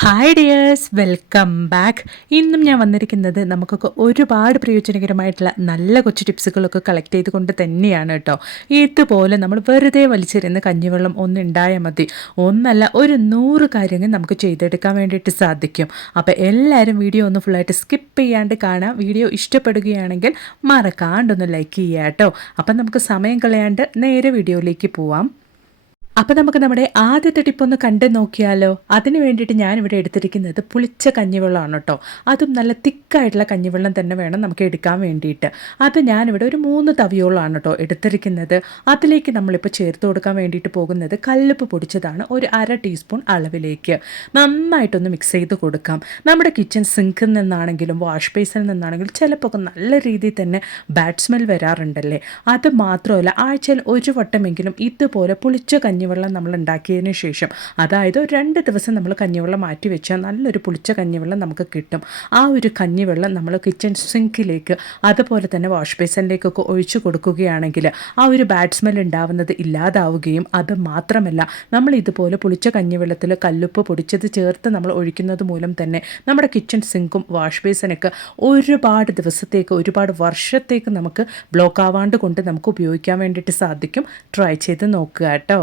Hi dears welcome back ഇന്നും ഞാൻ വന്നിരിക്കുന്നത് നമുക്കൊക്കെ ഒരുപാട് പ്രയോജനകരമായിട്ടുള്ള നല്ല കൊച്ചു ടിപ്സുകളൊക്കെ കളക്ട് ചെയ്തുകൊണ്ട് തന്നെയാണ് കേട്ടോ. ഇതുപോലെ നമ്മൾ വെറുതെ വലിച്ചെറിയുന്ന കഞ്ഞിവെള്ളം ഒന്ന് ഉണ്ടായാൽ മതി. ഒന്നല്ല ഒരു നൂറ് കാര്യങ്ങൾ നമുക്ക് ചെയ്തെടുക്കാൻ വേണ്ടിയിട്ട് സാധിക്കും. അപ്പോൾ എല്ലാവരും വീഡിയോ ഒന്ന് ഫുള്ളായിട്ട് സ്കിപ്പ് ചെയ്യാണ്ട് കാണാം. വീഡിയോ ഇഷ്ടപ്പെടുകയാണെങ്കിൽ മറക്കാണ്ടൊന്ന് ലൈക്ക് ചെയ്യുക കേട്ടോ. അപ്പം നമുക്ക് സമയം കളയാണ്ട് നേരെ വീഡിയോയിലേക്ക് പോവാം. അപ്പോൾ നമുക്ക് നമ്മുടെ ആദ്യത്തെ ടിപ്പ് ഒന്ന് കണ്ടു നോക്കിയാലോ? അതിന് വേണ്ടിയിട്ട് ഇവിടെ എടുത്തിരിക്കുന്നത് പുളിച്ച കഞ്ഞിവെള്ളമാണ് കേട്ടോ അതും നല്ല തിക്കായിട്ടുള്ള കഞ്ഞിവെള്ളം തന്നെ വേണം നമുക്ക് എടുക്കാൻ വേണ്ടിയിട്ട്. അത് ഞാനിവിടെ ഒരു മൂന്ന് തവിയോളമാണ് കേട്ടോ എടുത്തിരിക്കുന്നത്. അതിലേക്ക് നമ്മളിപ്പോൾ ചേർത്ത് കൊടുക്കാൻ വേണ്ടിയിട്ട് പോകുന്നത് കല്ലുപ്പ് പൊടിച്ചതാണ് ഒരു അര ടീസ്പൂൺ അളവിലേക്ക്. നന്നായിട്ടൊന്ന് മിക്സ് ചെയ്ത് കൊടുക്കാം. നമ്മുടെ കിച്ചൺ സിങ്കിൽ നിന്നാണെങ്കിലും വാഷ് ബേസിൽ നിന്നാണെങ്കിലും ചിലപ്പോൾ ഒക്കെ നല്ല രീതിയിൽ തന്നെ ബാഡ് സ്മെൽ വരാറുണ്ടല്ലേ? അത് മാത്രമല്ല ആഴ്ചയിൽ ഒരു വട്ടമെങ്കിലും ഇതുപോലെ പുളിച്ച കഞ്ഞി കഞ്ഞിവെള്ളം നമ്മൾ ഉണ്ടാക്കിയതിന് ശേഷം. അതായത് ഒരു രണ്ട് ദിവസം നമ്മൾ കഞ്ഞിവെള്ളം മാറ്റി വെച്ചാൽ നല്ലൊരു പുളിച്ച കഞ്ഞിവെള്ളം നമുക്ക് കിട്ടും. ആ ഒരു കഞ്ഞിവെള്ളം നമ്മൾ കിച്ചൺ സിങ്കിലേക്ക് അതുപോലെ തന്നെ വാഷ് ബേസിനിലേക്കൊക്കെ ഒഴിച്ചു കൊടുക്കുകയാണെങ്കിൽ ആ ഒരു ബാഡ് സ്മെൽ ഉണ്ടാവുന്നത് ഇല്ലാതാവുകയും അത് മാത്രമല്ല നമ്മൾ ഇതുപോലെ പുളിച്ച കഞ്ഞിവെള്ളത്തിൽ കല്ലുപ്പ് പൊടിച്ചത് ചേർത്ത് നമ്മൾ ഒഴിക്കുന്നത് മൂലം തന്നെ നമ്മുടെ കിച്ചൺ സിങ്കും വാഷ് ബേസിനൊക്കെ ഒരുപാട് ദിവസത്തേക്ക് ഒരുപാട് വർഷത്തേക്ക് നമുക്ക് ബ്ലോക്ക് ആവാണ്ട് കൊണ്ട് നമുക്ക് ഉപയോഗിക്കാൻ വേണ്ടിയിട്ട് സാധിക്കും. ട്രൈ ചെയ്ത് നോക്കുക കേട്ടോ.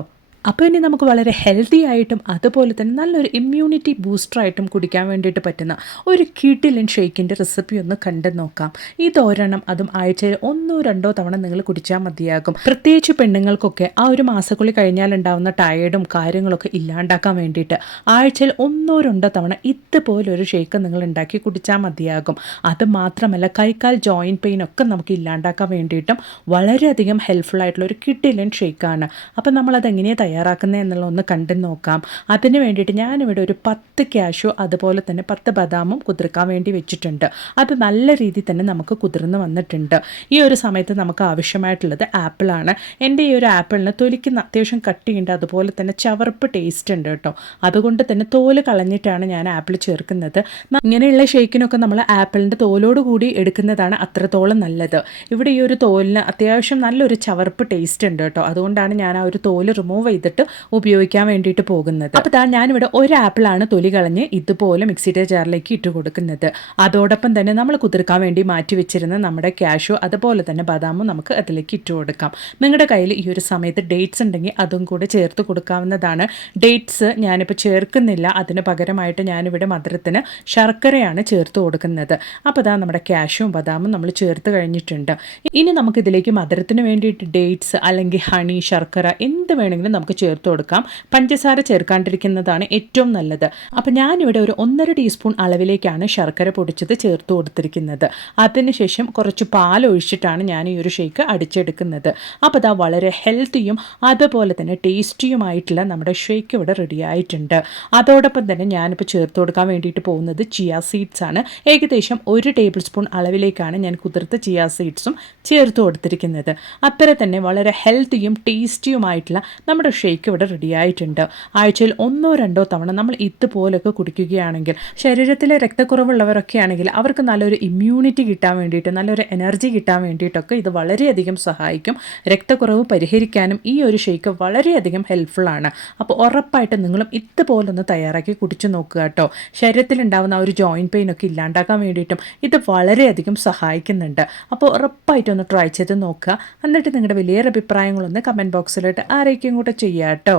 അപ്പോൾ ഇനി നമുക്ക് വളരെ ഹെൽത്തി ആയിട്ടും അതുപോലെ തന്നെ നല്ലൊരു ഇമ്മ്യൂണിറ്റി ബൂസ്റ്ററായിട്ടും കുടിക്കാൻ വേണ്ടിയിട്ട് പറ്റുന്ന ഒരു കീട്ടിലിൻ ഷേക്കിന്റെ റെസിപ്പി ഒന്ന് കണ്ടു നോക്കാം. ഈ തോരണം അതും ആഴ്ചയിൽ ഒന്നോ രണ്ടോ തവണ നിങ്ങൾ കുടിച്ചാൽ മതിയാകും. പ്രത്യേകിച്ച് പെണ്ണുങ്ങൾക്കൊക്കെ ആ ഒരു മാസക്കുള്ളി കഴിഞ്ഞാലുണ്ടാവുന്ന ടയേർഡും കാര്യങ്ങളൊക്കെ ഇല്ലാണ്ടാക്കാൻ വേണ്ടിയിട്ട് ആഴ്ചയിൽ ഒന്നോ രണ്ടോ തവണ ഇതുപോലൊരു ഷേക്ക് നിങ്ങൾ ഉണ്ടാക്കി കുടിച്ചാൽ മതിയാകും. അത് മാത്രമല്ല കൈക്കാൽ ജോയിന്റ് പെയിൻ ഒക്കെ നമുക്ക് ഇല്ലാണ്ടാക്കാൻ വേണ്ടിയിട്ടും വളരെയധികം ഹെൽപ്ഫുൾ ആയിട്ടുള്ള ഒരു കിട്ടിലൻ ഷേക്കാണ്. അപ്പോൾ നമ്മളത് എങ്ങനെയാണ് തയ്യാറാക്കുന്നത് എന്നുള്ള ഒന്ന് കണ്ടു നോക്കാം. അതിന് വേണ്ടിയിട്ട് ഞാനിവിടെ ഒരു പത്ത് ക്യാഷു അതുപോലെ തന്നെ പത്ത് ബദാമും കുതിർക്കാൻ വേണ്ടി വെച്ചിട്ടുണ്ട്. അത് നല്ല രീതിയിൽ തന്നെ നമുക്ക് കുതിർന്ന് വന്നിട്ടുണ്ട്. ഈ ഒരു സമയത്ത് നമുക്ക് ആവശ്യമായിട്ടുള്ളത് ആപ്പിളാണ് എന്റെ ഈ ഒരു ആപ്പിളിന് തൊലിക്കുന്ന അത്യാവശ്യം കട്ടിയുണ്ട്. അതുപോലെ തന്നെ ചവർപ്പ് ടേസ്റ്റ് ഉണ്ട് കേട്ടോ. അതുകൊണ്ട് തന്നെ തോൽ കളഞ്ഞിട്ടാണ് ഞാൻ ആപ്പിൾ ചേർക്കുന്നത്. ഇങ്ങനെയുള്ള ഷേക്കിനൊക്കെ നമ്മൾ ആപ്പിളിന്റെ തോലോട് കൂടി എടുക്കുന്നതാണ് അത്രത്തോളം നല്ലത്. ഇവിടെ ഈ ഒരു തോലിന് അത്യാവശ്യം നല്ലൊരു ചവർപ്പ് ടേസ്റ്റ് ഉണ്ട് കേട്ടോ. അതുകൊണ്ടാണ് ഞാൻ ആ ഒരു തോൽ റിമൂവ് ചെയ്ത് ചെയ്തിട്ട് ഉപയോഗിക്കാൻ വേണ്ടിയിട്ട് പോകുന്നത്. അപ്പോൾ താ ഞാനിവിടെ ഒരു ആപ്പിളാണ് തൊലി കളഞ്ഞ് ഇതുപോലെ മിക്സിയുടെ ജാറിലേക്ക് ഇട്ട് കൊടുക്കുന്നത്. അതോടൊപ്പം തന്നെ നമ്മൾ കുതിർക്കാൻ വേണ്ടി മാറ്റി വെച്ചിരുന്ന നമ്മുടെ ക്യാഷോ അതുപോലെ തന്നെ ബദാമും നമുക്ക് അതിലേക്ക് ഇട്ട് കൊടുക്കാം. നിങ്ങളുടെ കയ്യിൽ ഈ ഒരു സമയത്ത് ഡേറ്റ്സ് ഉണ്ടെങ്കിൽ അതും കൂടെ ചേർത്ത് കൊടുക്കാവുന്നതാണ്. ഡേറ്റ്സ് ഞാനിപ്പോൾ ചേർക്കുന്നില്ല. അതിന് പകരമായിട്ട് ഞാനിവിടെ മധുരത്തിന് ശർക്കരയാണ് ചേർത്ത് കൊടുക്കുന്നത്. അപ്പോൾ അതാ നമ്മുടെ ക്യാഷും ബദാമും നമ്മൾ ചേർത്ത് കഴിഞ്ഞിട്ടുണ്ട്. ഇനി നമുക്കിതിലേക്ക് മധുരത്തിന് വേണ്ടിയിട്ട് ഡേറ്റ്സ് അല്ലെങ്കിൽ ഹണി ശർക്കര എന്ത് വേണമെങ്കിലും നമുക്ക് ചേർത്ത് കൊടുക്കാം. പഞ്ചസാര ചേർക്കാണ്ടിരിക്കുന്നതാണ് ഏറ്റവും നല്ലത്. അപ്പോൾ ഞാനിവിടെ ഒരു ഒന്നര ടീസ്പൂൺ അളവിലേക്കാണ് ശർക്കര പൊടിച്ചത് ചേർത്ത് കൊടുത്തിരിക്കുന്നത്. അതിനുശേഷം കുറച്ച് പാൽ ഒഴിച്ചിട്ടാണ് ഞാൻ ഈ ഒരു ഷേക്ക് അടിച്ചെടുക്കുന്നത്. അപ്പോൾ അതാ വളരെ ഹെൽത്തിയും അതുപോലെ തന്നെ ടേസ്റ്റിയുമായിട്ടുള്ള നമ്മുടെ ഷേക്ക് ഇവിടെ റെഡി ആയിട്ടുണ്ട്. അതോടൊപ്പം തന്നെ ഞാനിപ്പോൾ ചേർത്ത് കൊടുക്കാൻ വേണ്ടിയിട്ട് പോകുന്നത് ചിയ സീഡ്സ് ആണ്. ഏകദേശം ഒരു ടേബിൾ സ്പൂൺ അളവിലേക്കാണ് ഞാൻ കുതിർത്ത ചിയ സീഡ്സും ചേർത്ത് കൊടുത്തിരിക്കുന്നത്. അത്ര തന്നെ വളരെ ഹെൽത്തിയും ടേസ്റ്റിയുമായിട്ടുള്ള നമ്മുടെ ഷേക്ക് ഇവിടെ റെഡി ആയിട്ടുണ്ട്. ആഴ്ചയിൽ ഒന്നോ രണ്ടോ തവണ നമ്മൾ ഇതുപോലൊക്കെ കുടിക്കുകയാണെങ്കിൽ ശരീരത്തിലെ രക്തക്കുറവുള്ളവരൊക്കെ ആണെങ്കിൽ അവർക്ക് നല്ലൊരു ഇമ്മ്യൂണിറ്റി കിട്ടാൻ വേണ്ടിയിട്ട് നല്ലൊരു എനർജി കിട്ടാൻ വേണ്ടിയിട്ടൊക്കെ ഇത് വളരെയധികം സഹായിക്കും. രക്തക്കുറവ് പരിഹരിക്കാനും ഈ ഒരു ഷേക്ക് വളരെയധികം ഹെൽപ്ഫുൾ ആണ്. അപ്പോൾ ഉറപ്പായിട്ട് നിങ്ങളും ഇതുപോലൊന്ന് തയ്യാറാക്കി കുടിച്ചു നോക്കുക കേട്ടോ. ശരീരത്തിലുണ്ടാകുന്ന ഒരു ജോയിന്റ് പെയിൻ ഒക്കെ ഇല്ലാണ്ടാക്കാൻ വേണ്ടിയിട്ടും ഇത് വളരെയധികം സഹായിക്കുന്നുണ്ട്. അപ്പോൾ ഉറപ്പായിട്ടൊന്ന് ട്രൈ ചെയ്ത് നോക്കുക. എന്നിട്ട് നിങ്ങളുടെ വലിയ അഭിപ്രായങ്ങളൊന്ന് കമന്റ് ബോക്സിലോട്ട് ആരേക്കും കൂടെ ചെയ്യാം കേട്ടോ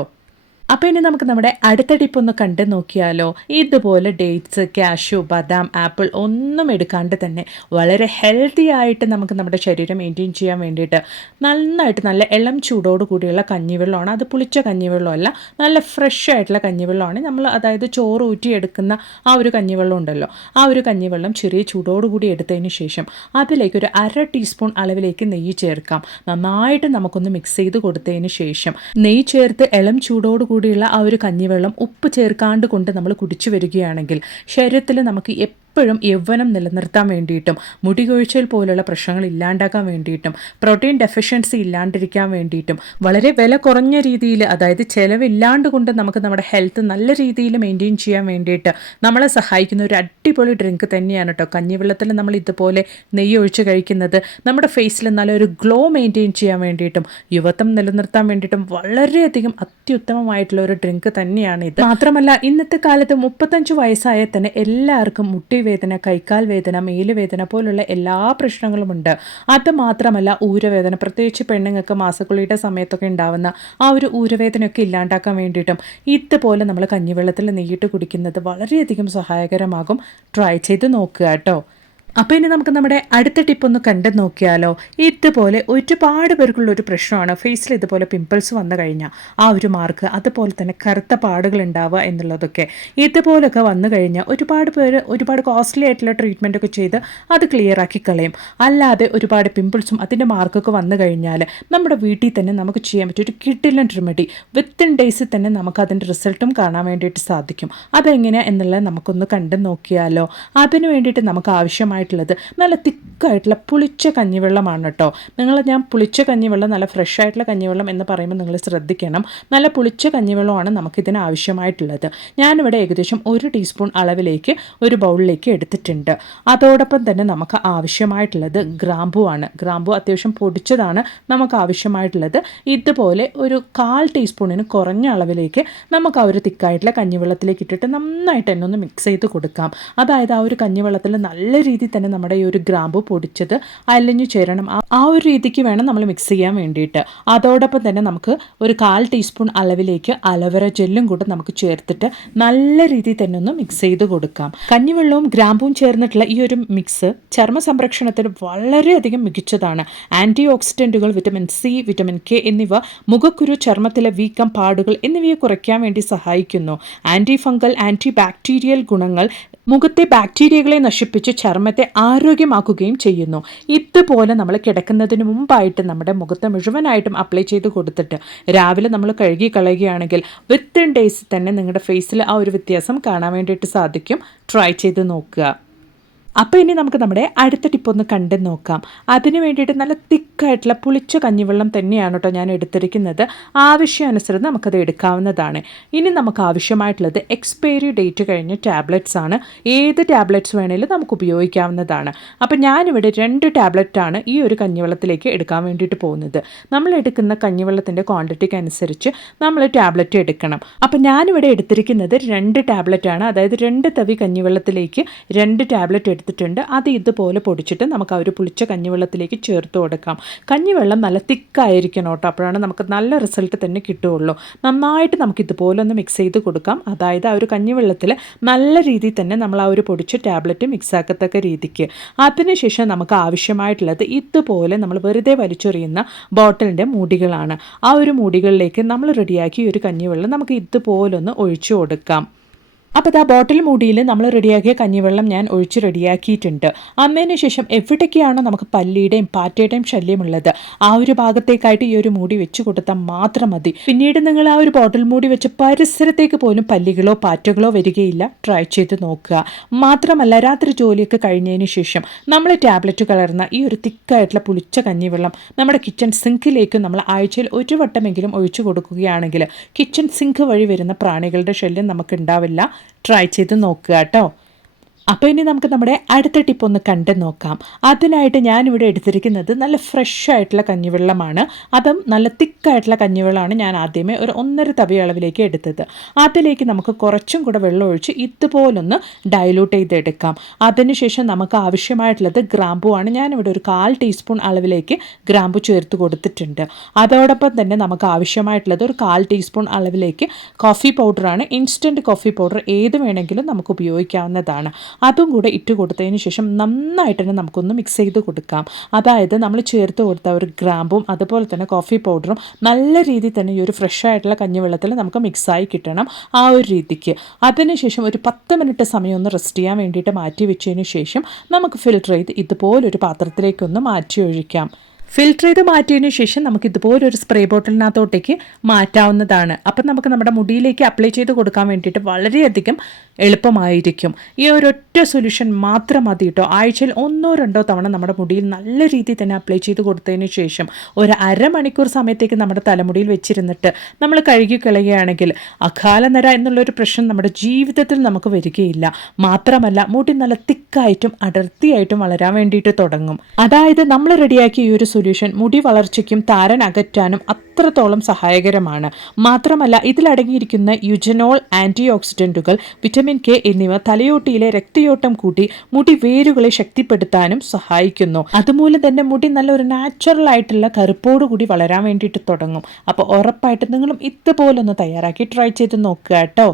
അപ്പോൾ ഇനി നമുക്ക് നമ്മുടെ അടുത്ത ടിപ്പ് ഒന്ന് കണ്ട് നോക്കിയാലോ. ഇതുപോലെ ഡേറ്റ്സ് കാഷ്യൂ ബദാം ആപ്പിൾ ഒന്നും എടുക്കാണ്ട് തന്നെ വളരെ ഹെൽത്തി ആയിട്ട് നമുക്ക് നമ്മുടെ ശരീരം മെയിന്റെയിൻ ചെയ്യാൻ വേണ്ടിയിട്ട് നന്നായിട്ട് നല്ല ഇളം ചൂടോട് കൂടിയുള്ള കഞ്ഞിവെള്ളമാണ്. അത് പുളിച്ച കഞ്ഞിവെള്ളമല്ല നല്ല ഫ്രഷ് ആയിട്ടുള്ള കഞ്ഞിവെള്ളമാണ്. നമ്മൾ അതായത് ചോറ് ഊറ്റി എടുക്കുന്ന ആ ഒരു കഞ്ഞിവെള്ളം ഉണ്ടല്ലോ ആ ഒരു കഞ്ഞിവെള്ളം ചെറിയ ചൂടോട് കൂടി എടുത്തതിന് ശേഷം അതിലേക്ക് ഒരു അര ടീസ്പൂൺ അളവിലേക്ക് നെയ്യ് ചേർക്കാം. നന്നായിട്ട് നമുക്കൊന്ന് മിക്സ് ചെയ്ത് കൊടുത്തതിന് ശേഷം നെയ്യ് ചേർത്ത് ഇളം ചൂടോട് കൂടിയുള്ള ആ ഒരു കഞ്ഞിവെള്ളം ഉപ്പ് ചേർക്കാണ്ട് കൊണ്ട് നമ്മൾ കുടിച്ചു വരികയാണെങ്കിൽ ശരീരത്തിൽ നമുക്ക് എപ്പോഴും യൗവനം നിലനിർത്താൻ വേണ്ടിയിട്ടും മുടി കൊഴിച്ചൽ പോലുള്ള പ്രശ്നങ്ങൾ ഇല്ലാണ്ടാക്കാൻ വേണ്ടിയിട്ടും പ്രോട്ടീൻ ഡെഫിഷ്യൻസി ഇല്ലാണ്ടിരിക്കാൻ വേണ്ടിയിട്ടും വളരെ വില കുറഞ്ഞ രീതിയിൽ അതായത് ചിലവില്ലാണ്ട് കൊണ്ട് നമുക്ക് നമ്മുടെ ഹെൽത്ത് നല്ല രീതിയിൽ മെയിന്റെയിൻ ചെയ്യാൻ വേണ്ടിയിട്ട് നമ്മളെ സഹായിക്കുന്ന ഒരു അടിപൊളി ഡ്രിങ്ക് തന്നെയാണ് കേട്ടോ കഞ്ഞിവെള്ളത്തിൽ നമ്മൾ ഇതുപോലെ നെയ്യ് ഒഴിച്ച് കഴിക്കുന്നത് നമ്മുടെ ഫേസിൽ നല്ലൊരു ഗ്ലോ മെയിന്റെയിൻ ചെയ്യാൻ വേണ്ടിയിട്ടും യുവത്വം നിലനിർത്താൻ വേണ്ടിയിട്ടും വളരെയധികം അത്യുത്തമമായിട്ടുള്ള ഒരു ഡ്രിങ്ക് തന്നെയാണ് ഇത്. മാത്രമല്ല ഇന്നത്തെ കാലത്ത് മുപ്പത്തഞ്ച് വയസ്സായ തന്നെ എല്ലാവർക്കും മുട്ടിവേദന കൈക്കാൽ വേദന മേലുവേദന പോലുള്ള എല്ലാ പ്രശ്നങ്ങളുമുണ്ട്. അത് മാത്രമല്ല ഊരവേദന. പ്രത്യേകിച്ച് പെണ്ണുങ്ങൾക്ക് മാസക്കുളിയുടെ സമയത്തൊക്കെ ഉണ്ടാവുന്ന ആ ഒരു ഊരവേദനയൊക്കെ ഇല്ലാണ്ടാക്കാൻ വേണ്ടിയിട്ടും ഇതുപോലെ നമ്മൾ കഞ്ഞിവെള്ളത്തിൽ നെയ്യിട്ട് കുടിക്കുന്നത് വളരെയധികം സഹായകരമാകും. ട്രൈ ചെയ്ത് നോക്കുക കേട്ടോ. അപ്പോൾ ഇനി നമുക്ക് നമ്മുടെ അടുത്ത ടിപ്പ് ഒന്ന് കണ്ടു നോക്കിയാലോ. ഇതുപോലെ ഒരുപാട് പേർക്കുള്ള ഒരു പ്രശ്നമാണ്. ഫേസിൽ ഇതുപോലെ പിമ്പിൾസ് വന്നു കഴിഞ്ഞാൽ ആ ഒരു മാർക്ക് അതുപോലെ തന്നെ കറുത്ത പാടുകൾ ഉണ്ടാവുക എന്നുള്ളതൊക്കെ. ഇതുപോലൊക്കെ വന്നു കഴിഞ്ഞാൽ ഒരുപാട് പേര് ഒരുപാട് കോസ്റ്റ്ലി ആയിട്ടുള്ള ട്രീറ്റ്മെന്റ് ഒക്കെ ചെയ്ത് അത് ക്ലിയർ ആക്കി കളയും. അല്ലാതെ ഒരുപാട് പിമ്പിൾസും അതിന്റെ മാർക്കൊക്കെ വന്നു കഴിഞ്ഞാൽ നമ്മുടെ വീട്ടിൽ തന്നെ നമുക്ക് ചെയ്യാൻ പറ്റിയ ഒരു കിഡിലൻ റെമഡി വിത്തിൻ ഡേയ്സിൽ തന്നെ നമുക്ക് അതിന്റെ റിസൾട്ടും കാണാൻ വേണ്ടിയിട്ട് സാധിക്കും. അതെങ്ങനെയാണ് എന്നുള്ളത് നമുക്കൊന്ന് കണ്ടു നോക്കിയാലോ. അതിന് വേണ്ടിയിട്ട് നമുക്ക് ആവശ്യമായിട്ടുള്ളത് നല്ല തിക്കായിട്ടുള്ള പുളിച്ച കഞ്ഞിവെള്ളമാണ് കേട്ടോ. നിങ്ങൾ ഞാൻ പുളിച്ച കഞ്ഞിവെള്ളം നല്ല ഫ്രഷ് ആയിട്ടുള്ള കഞ്ഞിവെള്ളം എന്ന് പറയുമ്പോൾ നിങ്ങൾ ശ്രദ്ധിക്കണം. നല്ല പുളിച്ച കഞ്ഞിവെള്ളമാണ് നമുക്കിതിന് ആവശ്യമായിട്ടുള്ളത്. ഞാനിവിടെ ഏകദേശം ഒരു ടീസ്പൂൺ അളവിലേക്ക് ഒരു ബൗളിലേക്ക് എടുത്തിട്ടുണ്ട്. അതോടൊപ്പം തന്നെ നമുക്ക് ആവശ്യമായിട്ടുള്ളത് ഗ്രാമ്പുവാണ് ഗ്രാമ്പു അത്യാവശ്യം പൊടിച്ചതാണ് നമുക്ക് ആവശ്യമായിട്ടുള്ളത്. ഇതുപോലെ ഒരു കാൽ ടീസ്പൂണിന് കുറഞ്ഞ അളവിലേക്ക് നമുക്ക് ആ ഒരു തിക്കായിട്ടുള്ള കഞ്ഞിവെള്ളത്തിലേക്ക് ഇട്ടിട്ട് നന്നായിട്ട് തന്നെ ഒന്ന് മിക്സ് ചെയ്ത് കൊടുക്കാം. അതായത് ആ ഒരു കഞ്ഞിവെള്ളത്തിൽ നല്ല രീതിയിൽ തന്നെ നമ്മുടെ ഈ ഒരു ഗ്രാമ്പു പൊടിച്ചത് അലഞ്ഞു ചേരണം. ആ- ഒരു രീതിക്ക് വേണം നമ്മൾ മിക്സ് ചെയ്യാൻ വേണ്ടിയിട്ട്. അതോടൊപ്പം തന്നെ നമുക്ക് ഒരു കാൽ ടീസ്പൂൺ അളവിലേക്ക് അലവര ജെല്ലും കൂടെ നമുക്ക് ചേർത്തിട്ട് നല്ല രീതിയിൽ തന്നെ ഒന്ന് മിക്സ് ചെയ്ത് കൊടുക്കാം. കഞ്ഞിവെള്ളവും ഗ്രാമ്പും ചേർന്നിട്ടുള്ള ഈ ഒരു മിക്സ് ചർമ്മ സംരക്ഷണത്തിന് വളരെയധികം മികച്ചതാണ്. ആന്റി ഓക്സിഡന്റുകൾ വിറ്റമിൻ സി വിറ്റമിൻ കെ എന്നിവ മുഖക്കുരു ചർമ്മത്തിലെ വീക്കം പാടുകൾ എന്നിവയെ കുറയ്ക്കാൻ വേണ്ടി സഹായിക്കുന്നു. ആന്റി ഫംഗൽ ആന്റി ബാക്ടീരിയൽ ഗുണങ്ങൾ മുഖത്തെ ബാക്ടീരിയകളെ നശിപ്പിച്ച് ചർമ്മത്തെ ആരോഗ്യമാക്കുകയും ചെയ്യുന്നു. ഇതുപോലെ നമ്മൾ കിടക്കുന്നതിന് മുമ്പായിട്ട് നമ്മുടെ മുഖത്ത് മുഴുവനായിട്ടും അപ്ലൈ ചെയ്ത് കൊടുത്തിട്ട് രാവിലെ നമ്മൾ കഴുകി കളയുകയാണെങ്കിൽ വിത്തിൻ ഡേയ്സ് തന്നെ നിങ്ങളുടെ ഫേസിൽ ആ ഒരു വ്യത്യാസം കാണാൻ വേണ്ടിയിട്ട് സാധിക്കും. ട്രൈ ചെയ്ത് നോക്കുക. അപ്പോൾ ഇനി നമുക്ക് നമ്മുടെ അടുത്ത ടിപ്പ് ഒന്ന് കണ്ടു നോക്കാം. അതിന് വേണ്ടിയിട്ട് നല്ല തിക്കായിട്ടുള്ള പുളിച്ച കഞ്ഞിവെള്ളം തന്നെയാണ് കേട്ടോ ഞാൻ എടുത്തിരിക്കുന്നത്. ആവശ്യാനുസരണം നമുക്കത് എടുക്കാവുന്നതാണ്. ഇനി നമുക്ക് ആവശ്യമായിട്ടുള്ളത് എക്സ്പയറി ഡേറ്റ് കഴിഞ്ഞ ടാബ്ലറ്റ്സ് ആണ്. ഏത് ടാബ്ലറ്റ്സ് വേണേലും നമുക്ക് ഉപയോഗിക്കാവുന്നതാണ്. അപ്പോൾ ഞാനിവിടെ രണ്ട് ടാബ്ലറ്റാണ് ഈ ഒരു കഞ്ഞിവെള്ളത്തിലേക്ക് എടുക്കാൻ വേണ്ടിയിട്ട് പോകുന്നത്. നമ്മൾ എടുക്കുന്ന കഞ്ഞിവെള്ളത്തിന്റെ ക്വാണ്ടിറ്റിക്ക് അനുസരിച്ച് നമ്മൾ ടാബ്ലറ്റ് എടുക്കണം. അപ്പോൾ ഞാനിവിടെ എടുത്തിരിക്കുന്നത് രണ്ട് ടാബ്ലറ്റാണ് അതായത് രണ്ട് തവി കഞ്ഞിവെള്ളത്തിലേക്ക് രണ്ട് ടാബ്ലറ്റ് എടുത്തിട്ടുണ്ട്. അത് ഇതുപോലെ പൊടിച്ചിട്ട് നമുക്ക് ആ ഒരു പുളിച്ച കഞ്ഞിവെള്ളത്തിലേക്ക് ചേർത്ത് കൊടുക്കാം. കഞ്ഞിവെള്ളം നല്ല തിക്കായിരിക്കണം കേട്ടോ. അപ്പോഴാണ് നമുക്ക് നല്ല റിസൾട്ട് തന്നെ കിട്ടുകയുള്ളൂ. നന്നായിട്ട് നമുക്ക് ഇതുപോലെ ഒന്ന് മിക്സ് ചെയ്ത് കൊടുക്കാം. അതായത് ആ ഒരു കഞ്ഞിവെള്ളത്തിൽ നല്ല രീതിയിൽ തന്നെ നമ്മൾ ആ ഒരു പൊടിച്ച ടാബ്ലറ്റ് മിക്സ് ആക്കത്തക്ക രീതിക്ക്. അതിനുശേഷം നമുക്ക് ആവശ്യമായിട്ടുള്ളത് ഇതുപോലെ നമ്മൾ വെറുതെ വലിച്ചെറിയുന്ന ബോട്ടിലിന്റെ മൂടികളാണ്. ആ ഒരു മൂടികളിലേക്ക് നമ്മൾ റെഡിയാക്കി ഒരു കഞ്ഞിവെള്ളം നമുക്ക് ഇതുപോലൊന്ന് ഒഴിച്ചു കൊടുക്കാം. അപ്പോൾ ആ ബോട്ടിൽ മൂടിയിൽ നമ്മൾ റെഡിയാക്കിയ കഞ്ഞിവെള്ളം ഞാൻ ഒഴിച്ച് റെഡിയാക്കിയിട്ടുണ്ട്. അന്നതിന് ശേഷം എവിടേക്കാണോ നമുക്ക് പല്ലിയുടെയും പാറ്റയുടെയും ശല്യമുള്ളത്. ആ ഒരു ഭാഗത്തേക്കായിട്ട് ഈ ഒരു മൂടി വെച്ച് കൊടുത്താൽ മാത്രം മതി. പിന്നീട് നിങ്ങൾ ആ ഒരു ബോട്ടിൽ മൂടി വെച്ച് പരിസരത്തേക്ക് പോലും പല്ലികളോ പാറ്റകളോ വരികയില്ല. ട്രൈ ചെയ്ത് നോക്കുക. മാത്രമല്ല രാത്രി ജോലിയൊക്കെ കഴിഞ്ഞതിന് ശേഷം നമ്മൾ ടാബ്ലറ്റ് കലർന്ന ഈ ഒരു തിക്കായിട്ടുള്ള പുളിച്ച കഞ്ഞിവെള്ളം നമ്മുടെ കിച്ചൺ സിങ്കിലേക്ക് നമ്മൾ ആഴ്ചയിൽ ഒരു വട്ടമെങ്കിലും ഒഴിച്ചു കൊടുക്കുകയാണെങ്കിൽ കിച്ചൺ സിങ്ക് വഴി വരുന്ന പ്രാണികളുടെ ശല്യം നമുക്ക് ഉണ്ടാവില്ല. ട്രൈ ചെയ്ത് നോക്കുക കേട്ടോ. അപ്പോൾ ഇനി നമുക്ക് നമ്മുടെ അടുത്ത ടിപ്പ് ഒന്ന് കണ്ടു നോക്കാം. അതിനായിട്ട് ഞാനിവിടെ എടുത്തിരിക്കുന്നത് നല്ല ഫ്രഷ് ആയിട്ടുള്ള കഞ്ഞിവെള്ളമാണ്. അതും നല്ല തിക്കായിട്ടുള്ള കഞ്ഞിവെള്ളമാണ് ഞാൻ ആദ്യമേ ഒരു ഒന്നര തവി അളവിലേക്ക് എടുത്തത്. അതിലേക്ക് നമുക്ക് കുറച്ചും കൂടെ വെള്ളം ഒഴിച്ച് ഇതുപോലൊന്ന് ഡൈലൂട്ട് ചെയ്തെടുക്കാം. അതിനുശേഷം നമുക്ക് ആവശ്യമായിട്ടുള്ളത് ഗ്രാമ്പുവാണ് ഞാനിവിടെ ഒരു കാൽ ടീസ്പൂൺ അളവിലേക്ക് ഗ്രാമ്പു ചേർത്ത് കൊടുത്തിട്ടുണ്ട്. അതോടൊപ്പം തന്നെ നമുക്ക് ആവശ്യമായിട്ടുള്ളത് ഒരു കാൽ ടീസ്പൂൺ അളവിലേക്ക് കോഫി പൗഡറാണ് ഇൻസ്റ്റന്റ് കോഫി പൗഡർ ഏത് വേണമെങ്കിലും നമുക്ക് ഉപയോഗിക്കാവുന്നതാണ്. അതും കൂടെ ഇട്ട് കൊടുത്തതിന് ശേഷം നന്നായിട്ട് തന്നെ നമുക്കൊന്ന് മിക്സ് ചെയ്ത് കൊടുക്കാം. അതായത് നമ്മൾ ചേർത്ത് കൊടുത്ത ഒരു ഗ്രാമ്പും അതുപോലെ തന്നെ കോഫി പൗഡറും നല്ല രീതിയിൽ തന്നെ ഈ ഒരു ഫ്രഷ് ആയിട്ടുള്ള കഞ്ഞിവെള്ളത്തിൽ നമുക്ക് മിക്സായി കിട്ടണം ആ ഒരു രീതിക്ക്. അതിനുശേഷം ഒരു പത്ത് മിനിറ്റ് സമയം ഒന്ന് റെസ്റ്റ് ചെയ്യാൻ വേണ്ടിയിട്ട് മാറ്റി വെച്ചതിന് ശേഷം നമുക്ക് ഫിൽട്ടർ ചെയ്ത് ഇതുപോലൊരു പാത്രത്തിലേക്കൊന്ന് മാറ്റി ഒഴിക്കാം. ഫിൽറ്റർ ചെയ്ത് മാറ്റിയതിനു ശേഷം നമുക്ക് ഇതുപോലൊരു സ്പ്രേ ബോട്ടിലിനകത്തോട്ടേക്ക് മാറ്റാവുന്നതാണ്. അപ്പം നമുക്ക് നമ്മുടെ മുടിയിലേക്ക് അപ്ലൈ ചെയ്ത് കൊടുക്കാൻ വേണ്ടിയിട്ട് വളരെയധികം എളുപ്പമായിരിക്കും. ഈ ഒരൊറ്റ സൊല്യൂഷൻ മാത്രം മതി കേട്ടോ ആഴ്ചയിൽ ഒന്നോ രണ്ടോ തവണ നമ്മുടെ മുടിയിൽ നല്ല രീതിയിൽ തന്നെ അപ്ലൈ ചെയ്ത് കൊടുത്തതിന് ശേഷം ഒരു അരമണിക്കൂർ സമയത്തേക്ക് നമ്മുടെ തലമുടിയിൽ വെച്ചിരുന്നിട്ട് നമ്മൾ കഴുകി കളയുകയാണെങ്കിൽ അകാലനര എന്നുള്ളൊരു പ്രശ്നം നമ്മുടെ ജീവിതത്തിൽ നമുക്ക് വരികയില്ല. മാത്രമല്ല മുടി നല്ല തിക്കായിട്ടും അടർത്തിയായിട്ടും വളരാൻ വേണ്ടിയിട്ട് തുടങ്ങും. അതായത് നമ്മൾ റെഡിയാക്കിയ ഈ ഒരു സൊല്യൂഷൻ മുടി വളർച്ചയ്ക്കും താരൻ അകറ്റാനും അത്രത്തോളം സഹായകരമാണ്. മാത്രമല്ല ഇതിലടങ്ങിയിരിക്കുന്ന യുജനോൾ ആന്റി ഓക്സിഡന്റുകൾ വിറ്റമിൻ കെ എന്നിവ തലയോട്ടിയിലെ രക്തയോട്ടം കൂട്ടി മുടി വേരുകളെ ശക്തിപ്പെടുത്താനും സഹായിക്കുന്നു. അതുമൂലം തന്നെ മുടി നല്ലൊരു നാച്ചുറൽ ആയിട്ടുള്ള കറുപ്പോടുകൂടി വളരാൻ വേണ്ടിയിട്ട് തുടങ്ങും. അപ്പോൾ ഉറപ്പായിട്ട് നിങ്ങളും ഇതുപോലൊന്ന് തയ്യാറാക്കി ട്രൈ ചെയ്ത് നോക്കുക കേട്ടോ.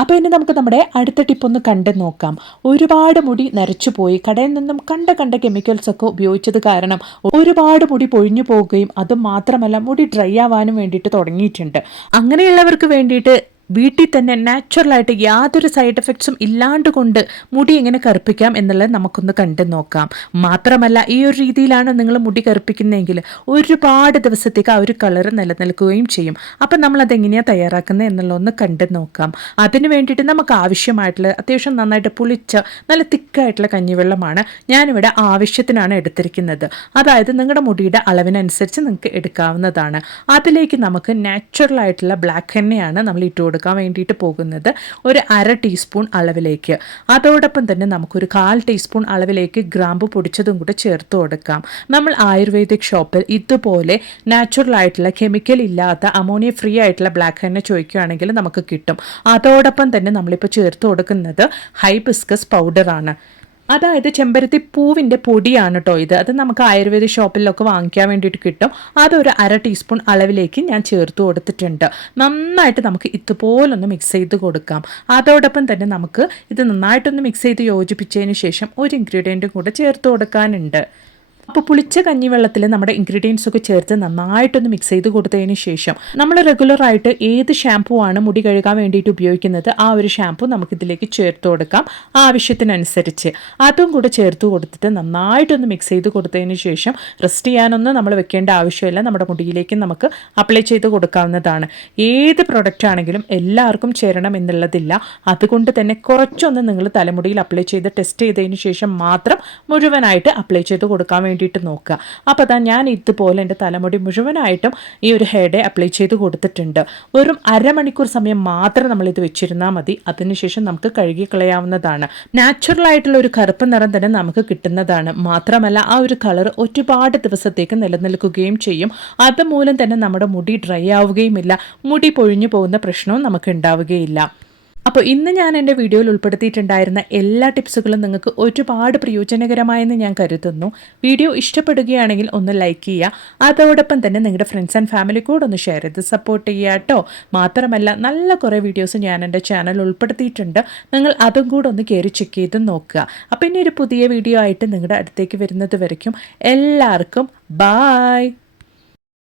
അപ്പോൾ ഇനി നമുക്ക് നമ്മുടെ അടുത്ത ടിപ്പ് ഒന്ന് കണ്ടു നോക്കാം. ഒരുപാട് മുടി നരച്ചു പോയി. കടയിൽ നിന്നും കണ്ട കണ്ട കെമിക്കൽസ് ഒക്കെ ഉപയോഗിച്ചത് കാരണം ഒരുപാട് മുടി പൊഴിഞ്ഞു പോവുകയും അത് മാത്രമല്ല മുടി ഡ്രൈ ആവാനും വേണ്ടിയിട്ട് തുടങ്ങിയിട്ടുണ്ട്. അങ്ങനെയുള്ളവർക്ക് വേണ്ടിയിട്ട് വീട്ടിൽ തന്നെ നാച്ചുറലായിട്ട് യാതൊരു സൈഡ് എഫക്ട്സും ഇല്ലാണ്ട് കൊണ്ട് മുടി എങ്ങനെ കറുപ്പിക്കാം എന്നുള്ളത് നമുക്കൊന്ന് കണ്ടു നോക്കാം. മാത്രമല്ല ഈ ഒരു രീതിയിലാണ് നിങ്ങൾ മുടി കറുപ്പിക്കുന്നതെങ്കിൽ ഒരുപാട് ദിവസത്തേക്ക് ആ ഒരു കളർ നിലനിൽക്കുകയും ചെയ്യും. അപ്പം നമ്മൾ അതെങ്ങനെയാണ് തയ്യാറാക്കുന്നത് എന്നുള്ളതൊന്ന് കണ്ടു നോക്കാം. അതിന് വേണ്ടിയിട്ട് നമുക്ക് ആവശ്യമായിട്ടുള്ള അത്യാവശ്യം നന്നായിട്ട് പുളിച്ച നല്ല തിക്കായിട്ടുള്ള കഞ്ഞിവെള്ളമാണ് ഞാനിവിടെ ആവശ്യത്തിനാണ് എടുത്തിരിക്കുന്നത്. അതായത് നിങ്ങളുടെ മുടിയുടെ അളവിനനുസരിച്ച് നിങ്ങൾക്ക് എടുക്കാവുന്നതാണ്. അതിലേക്ക് നമുക്ക് നാച്ചുറലായിട്ടുള്ള ബ്ലാക്ക് എണ്ണയാണ് നമ്മൾ ഇട്ട് കൊടുക്കാൻ വേണ്ടിയിട്ട് പോകുന്നത് ഒരു അര ടീസ്പൂൺ അളവിലേക്ക്. അതോടൊപ്പം തന്നെ നമുക്കൊരു കാൽ ടീസ്പൂൺ അളവിലേക്ക് ഗ്രാമ്പ് പൊടിച്ചതും കൂടെ ചേർത്ത് കൊടുക്കാം. നമ്മൾ ആയുർവേദിക് ഷോപ്പിൽ ഇതുപോലെ നാച്ചുറൽ ആയിട്ടുള്ള കെമിക്കൽ ഇല്ലാത്ത അമോണിയ ഫ്രീ ആയിട്ടുള്ള ബ്ലാക്ക് എണ്ണ ചോദിക്കുകയാണെങ്കിൽ നമുക്ക് കിട്ടും. അതോടൊപ്പം തന്നെ നമ്മളിപ്പോൾ ചേർത്ത് കൊടുക്കുന്നത് ഹൈബിസ്കസ് പൗഡറാണ് അതായത് ചെമ്പരത്തി പൂവിന്റെ പൊടിയാണ് കേട്ടോ ഇത്. അത് നമുക്ക് ആയുർവേദ ഷോപ്പിലൊക്കെ വാങ്ങിക്കാൻ വേണ്ടിയിട്ട് കിട്ടും. അതൊരു അര ടീസ്പൂൺ അളവിലേക്ക് ഞാൻ ചേർത്ത് കൊടുത്തിട്ടുണ്ട്. നന്നായിട്ട് നമുക്ക് ഇതുപോലൊന്ന് മിക്സ് ചെയ്ത് കൊടുക്കാം. അതോടൊപ്പം തന്നെ നമുക്ക് ഇത് നന്നായിട്ടൊന്ന് മിക്സ് ചെയ്ത് യോജിപ്പിച്ചതിന് ശേഷം ഒരു ഇൻഗ്രീഡിയന്റും കൂടെ ചേർത്ത് കൊടുക്കാനുണ്ട്. അപ്പോൾ പുളിച്ച കഞ്ഞിവെള്ളത്തിൽ നമ്മുടെ ഇൻഗ്രീഡിയൻസ് ഒക്കെ ചേർത്ത് നന്നായിട്ടൊന്ന് മിക്സ് ചെയ്ത് കൊടുത്തതിന് ശേഷം നമ്മൾ റെഗുലർ ആയിട്ട് ഏത് ഷാമ്പൂ ആണ് മുടി കഴുകാൻ വേണ്ടിയിട്ട് ഉപയോഗിക്കുന്നത് ആ ഒരു ഷാമ്പൂ നമുക്കിതിലേക്ക് ചേർത്ത് കൊടുക്കാം. ആവശ്യത്തിനനുസരിച്ച് അതും കൂടെ ചേർത്ത് കൊടുത്തിട്ട് നന്നായിട്ടൊന്ന് മിക്സ് ചെയ്ത് കൊടുത്തതിന് ശേഷം റെസ്റ്റ് ചെയ്യാനൊന്നും നമ്മൾ വെക്കേണ്ട ആവശ്യമില്ല. നമ്മുടെ മുടിയിലേക്ക് നമുക്ക് അപ്ലൈ ചെയ്ത് കൊടുക്കാവുന്നതാണ്. ഏത് പ്രൊഡക്റ്റ് ആണെങ്കിലും എല്ലാവർക്കും ചേരണം എന്നുള്ളതില്ല. അതുകൊണ്ട് തന്നെ കുറച്ചൊന്ന് നിങ്ങൾ തലമുടിയിൽ അപ്ലൈ ചെയ്ത് ടെസ്റ്റ് ചെയ്തതിന് ശേഷം മാത്രം മുഴുവനായിട്ട് അപ്ലൈ ചെയ്ത് കൊടുക്കാൻ വേണ്ടിയിട്ട് നോക്കുക. അപ്പോൾ അതാ ഞാൻ ഇതുപോലെ എന്റെ തലമുടി മുഴുവനായിട്ടും ഈ ഒരു ഹെയർ ഡേ അപ്ലൈ ചെയ്ത് കൊടുത്തിട്ടുണ്ട്. വെറും അരമണിക്കൂർ സമയം മാത്രം നമ്മളിത് വെച്ചിരുന്നാൽ മതി. അതിനുശേഷം നമുക്ക് കഴുകി കളയാവുന്നതാണ് നാച്ചുറൽ ആയിട്ടുള്ള ഒരു കറുപ്പ് നിറം തന്നെ നമുക്ക് കിട്ടുന്നതാണ്. മാത്രമല്ല ആ ഒരു കളർ ഒരുപാട് ദിവസത്തേക്ക് നിലനിൽക്കുകയും ചെയ്യും. അതുമൂലം തന്നെ നമ്മുടെ മുടി ഡ്രൈ ആവുകയുമില്ല. മുടി പൊഴിഞ്ഞു പോകുന്ന പ്രശ്നവും നമുക്ക് ഉണ്ടാവുകയില്ല. അപ്പോൾ ഇന്ന് ഞാൻ എന്റെ വീഡിയോയിൽ ഉൾപ്പെടുത്തിയിട്ടുണ്ടായിരുന്ന എല്ലാ ടിപ്സുകളും നിങ്ങൾക്ക് ഒരുപാട് പ്രയോജനകരമായെന്ന് ഞാൻ കരുതുന്നു. വീഡിയോ ഇഷ്ടപ്പെടുകയാണെങ്കിൽ ഒന്ന് ലൈക്ക് ചെയ്യുക. അതോടൊപ്പം തന്നെ നിങ്ങളുടെ ഫ്രണ്ട്സ് ആൻഡ് ഫാമിലി കൂടെ ഒന്ന് ഷെയർ ചെയ്ത് സപ്പോർട്ട് ചെയ്യുക കേട്ടോ മാത്രമല്ല നല്ല കുറേ വീഡിയോസ് ഞാൻ എന്റെ ചാനൽ ഉൾപ്പെടുത്തിയിട്ടുണ്ട്. നിങ്ങൾ അതും കൂടെ ഒന്ന് കയറി ചെക്ക് ചെയ്ത് നോക്കുക. അപ്പോൾ ഇനി ഒരു പുതിയ വീഡിയോ ആയിട്ട് നിങ്ങളുടെ അടുത്തേക്ക് വരുന്നത് വരയ്ക്കും. എല്ലാവർക്കും ബായ്